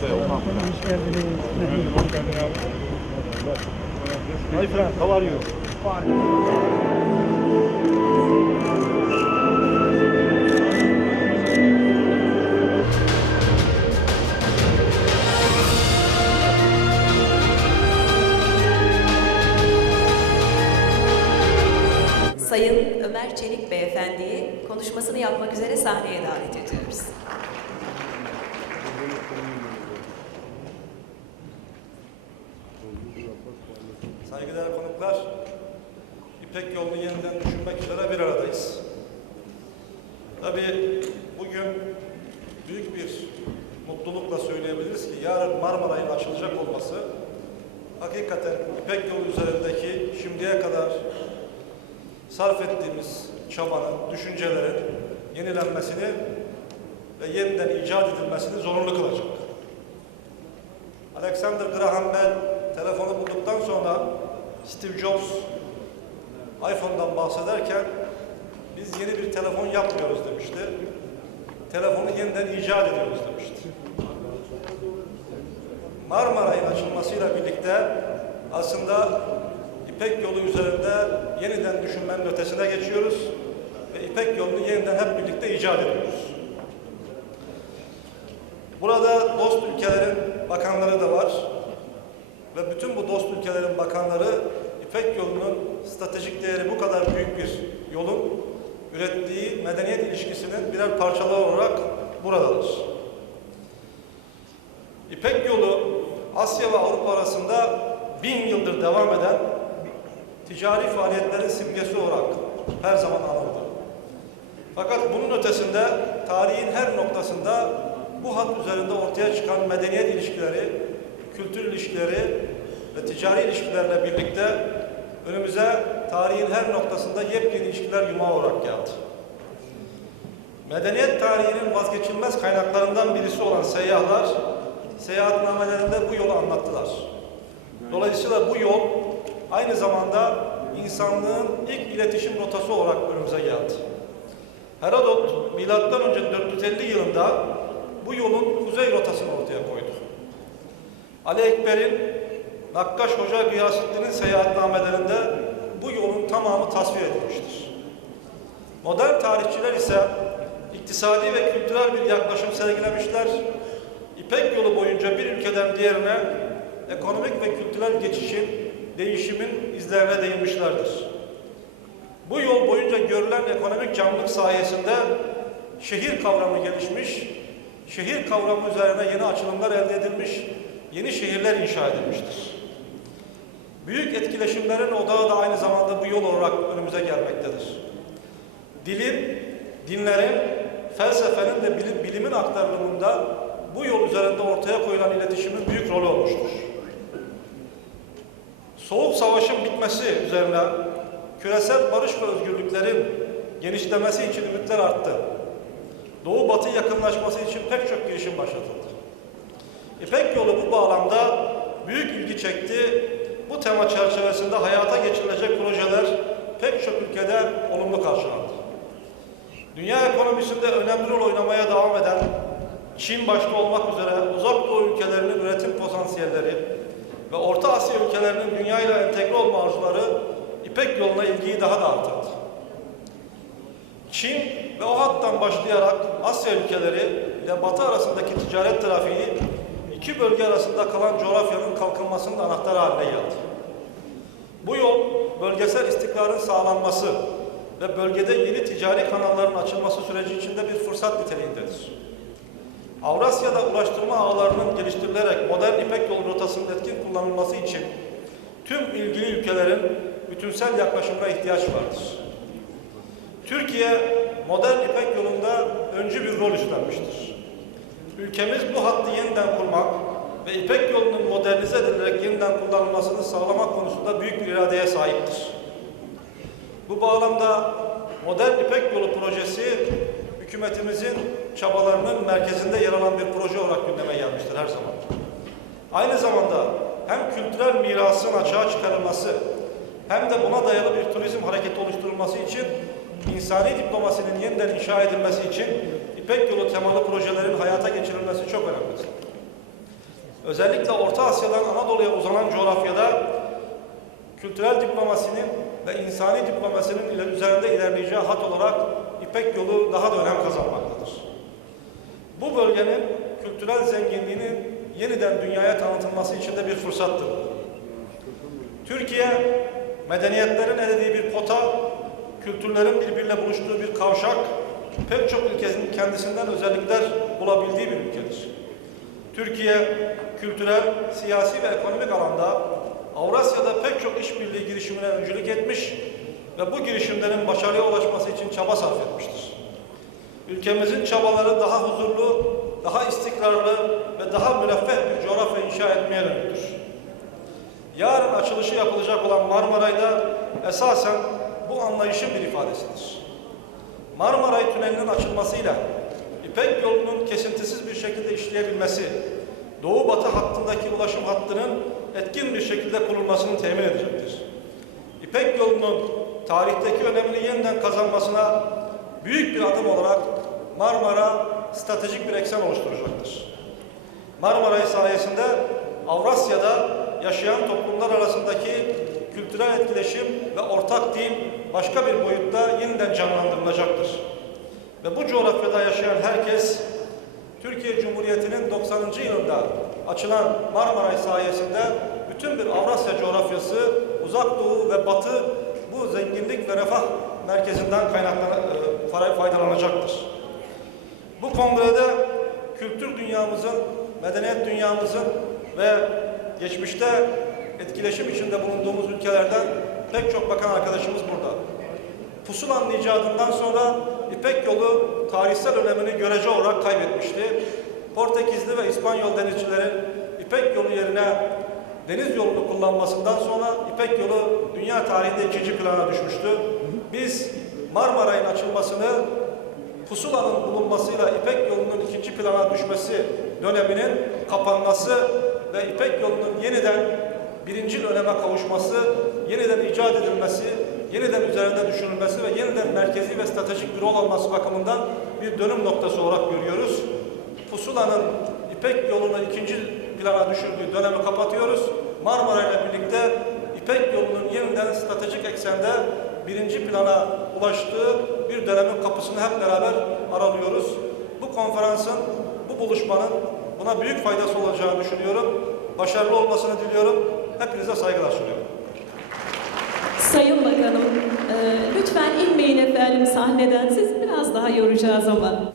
Hoş. My friend, how are you? Sayın Ömer Çelik Beyefendi'yi konuşmasını yapmak üzere sahneye davet ediyoruz. Saygıdeğer konuklar, İpek yolunu yeniden düşünmek üzere bir aradayız. Tabii bugün büyük bir mutlulukla söyleyebiliriz ki yarın Marmaray'ın açılacak olması hakikaten İpek yolu üzerindeki şimdiye kadar sarf ettiğimiz çabanın, düşüncelerin yenilenmesini ve yeniden icat edilmesini zorunlu kılacak. Alexander Graham Bell telefonu bulduktan sonra Steve Jobs iPhone'dan bahsederken biz yeni bir telefon yapmıyoruz demişti. Telefonu yeniden icat ediyoruz demişti. Marmaray'ın açılmasıyla birlikte aslında İpek yolu üzerinde yeniden düşünmenin ötesine geçiyoruz ve İpek yolunu yeniden hep birlikte icat ediyoruz. Burada dost ülkelerin bakanları da var. Ve bütün bu dost ülkelerin bakanları İpek yolunun stratejik değeri bu kadar büyük bir yolun ürettiği medeniyet ilişkisinin birer parçaları olarak buradadır. İpek yolu Asya ve Avrupa arasında bin yıldır devam eden ticari faaliyetlerin simgesi olarak her zaman anıldı. Fakat bunun ötesinde tarihin her noktasında bu hat üzerinde ortaya çıkan medeniyet ilişkileri, kültür ilişkileri ve ticari ilişkilerle birlikte önümüze tarihin her noktasında yepyeni ilişkiler yumağı olarak geldi. Medeniyet tarihinin vazgeçilmez kaynaklarından birisi olan seyyahlar, seyahatnamelerinde bu yolu anlattılar. Dolayısıyla bu yol aynı zamanda insanlığın ilk iletişim rotası olarak önümüze geldi. Herodot milattan önce 450 yılında bu yolun kuzey rotasını ortaya koydu. Ali Ekber'in Nakkaş Hoca Gıyasettin'in seyahatnamelerinde bu yolun tamamı tasvir edilmiştir. Modern tarihçiler ise iktisadi ve kültürel bir yaklaşım sergilemişler. İpek yolu boyunca bir ülkeden diğerine ekonomik ve kültürel geçişin, değişimin izlerine değinmişlerdir. Bu yol boyunca görülen ekonomik canlılık sayesinde şehir kavramı gelişmiş, şehir kavramı üzerine yeni açılımlar elde edilmiş, yeni şehirler inşa edilmiştir. Büyük etkileşimlerin odağı da aynı zamanda bu yol olarak önümüze gelmektedir. Dilin, dinlerin, felsefenin ve bilim, bilimin aktarılımında bu yol üzerinde ortaya koyulan iletişimin büyük rolü olmuştur. Soğuk Savaş'ın bitmesi üzerine küresel barış ve özgürlüklerin genişlemesi için ümitler arttı. Doğu-Batı yakınlaşması için pek çok girişim başlatıldı. İpek yolu bu bağlamda büyük ilgi çekti. Bu tema çerçevesinde hayata geçirilecek projeler pek çok ülkede olumlu karşılandı. Dünya ekonomisinde önemli rol oynamaya devam eden Çin başta olmak üzere uzak doğu ülkelerinin üretim potansiyelleri ve Orta Asya ülkelerinin dünyayla entegre olma arzuları İpek yoluna ilgiyi daha da arttırdı. Çin ve o hattan başlayarak Asya ülkeleri ile Batı arasındaki ticaret trafiği iki bölge arasında kalan coğrafyanın kalkınmasının anahtarı haline geldi. Bu yol bölgesel istikrarın sağlanması ve bölgede yeni ticari kanalların açılması süreci içinde bir fırsat niteliğindedir. Avrasya'da ulaştırma ağlarının geliştirilerek modern İpek yolu rotasının etkin kullanılması için tüm ilgili ülkelerin bütünsel yaklaşımına ihtiyaç vardır. Türkiye modern İpek yolunda öncü bir rol üstlenmiştir. Ülkemiz bu hattı yeniden kurmak ve İpek yolunun modernize edilerek yeniden kullanılmasını sağlamak konusunda büyük bir iradeye sahiptir. Bu bağlamda modern İpek yolu projesi hükümetimizin çabalarının merkezinde yer alan bir proje olarak gündeme gelmiştir her zaman. Aynı zamanda hem kültürel mirasın açığa çıkarılması hem de buna dayalı bir turizm hareketi oluşturulması için insani diplomasinin yeniden inşa edilmesi için İpek Yolu temalı projelerin hayata geçirilmesi çok önemlidir. özellikle Orta Asya'dan Anadolu'ya uzanan coğrafyada kültürel diplomasinin ve insani diplomasinin üzerinde ilerleyeceği hat olarak İpek yolu daha da önem kazanmaktadır. Bu bölgenin kültürel zenginliğinin yeniden dünyaya tanıtılması için de bir fırsattır. Türkiye, medeniyetlerin elediği bir pota, kültürlerin birbiriyle buluştuğu bir kavşak, pek çok ülkenin kendisinden özellikler bulabildiği bir ülkedir. Türkiye, kültürel, siyasi ve ekonomik alanda Avrasya'da pek çok işbirliği girişimine öncülük etmiş ve bu girişimlerin başarıya ulaşması için çaba sarf etmiştir. Ülkemizin çabaları daha huzurlu, daha istikrarlı ve daha müreffeh bir coğrafya inşa etmeye dönüktür. Yarın açılışı yapılacak olan Marmaray'da esasen bu anlayışın bir ifadesidir. Marmaray Tüneli'nin açılmasıyla İpek yolunun kesintisiz bir şekilde işleyebilmesi, Doğu-Batı hattındaki ulaşım hattının etkin bir şekilde kurulmasını temin edecektir. İpek yolunun tarihteki önemini yeniden kazanmasına büyük bir adım olarak Marmara stratejik bir eksen oluşturacaktır. Marmaray sayesinde Avrasya'da yaşayan toplumlar arasındaki kültürel etkileşim ve ortak dil başka bir boyutta yeniden canlandırılacaktır. Ve bu coğrafyada yaşayan herkes Türkiye Cumhuriyeti'nin 90. yılında açılan Marmaray sayesinde bütün bir Avrasya coğrafyası, Uzak Doğu ve Batı bu zenginlik ve refah merkezinden kaynaklanan e, faydalanacaktır. Bu kongrede kültür dünyamızın, medeniyet dünyamızın ve geçmişte etkileşim içinde bulunduğumuz ülkelerden pek çok bakan arkadaşımız burada. Pusulanın icadından sonra İpek yolu tarihsel önemini görece olarak kaybetmişti. Portekizli ve İspanyol denizcilerin İpek yolu yerine deniz yolunu kullanmasından sonra İpek yolu dünya tarihinde ikinci plana düşmüştü. Biz Marmaray'ın açılmasını pusulanın bulunmasıyla İpek yolunun ikinci plana düşmesi döneminin kapanması ve İpek yolunun yeniden birinci öneme kavuşması, yeniden icat edilmesi, yeniden üzerinde düşünülmesi ve yeniden merkezi ve stratejik bir rol alması bakımından bir dönüm noktası olarak görüyoruz. Pusulanın İpek yolunu ikinci plana düşürdüğü dönemi kapatıyoruz. Marmara ile birlikte İpek yolunun yeniden stratejik eksende birinci plana ulaştığı bir dönemin kapısını hep beraber aralıyoruz. Bu konferansın, bu buluşmanın buna büyük faydası olacağını düşünüyorum. Başarılı olmasını diliyorum. Hepinize saygılar sunuyorum. Sayın Bakanım, e, lütfen inmeyin efendim sahneden. Sizi biraz daha yoracağız ama.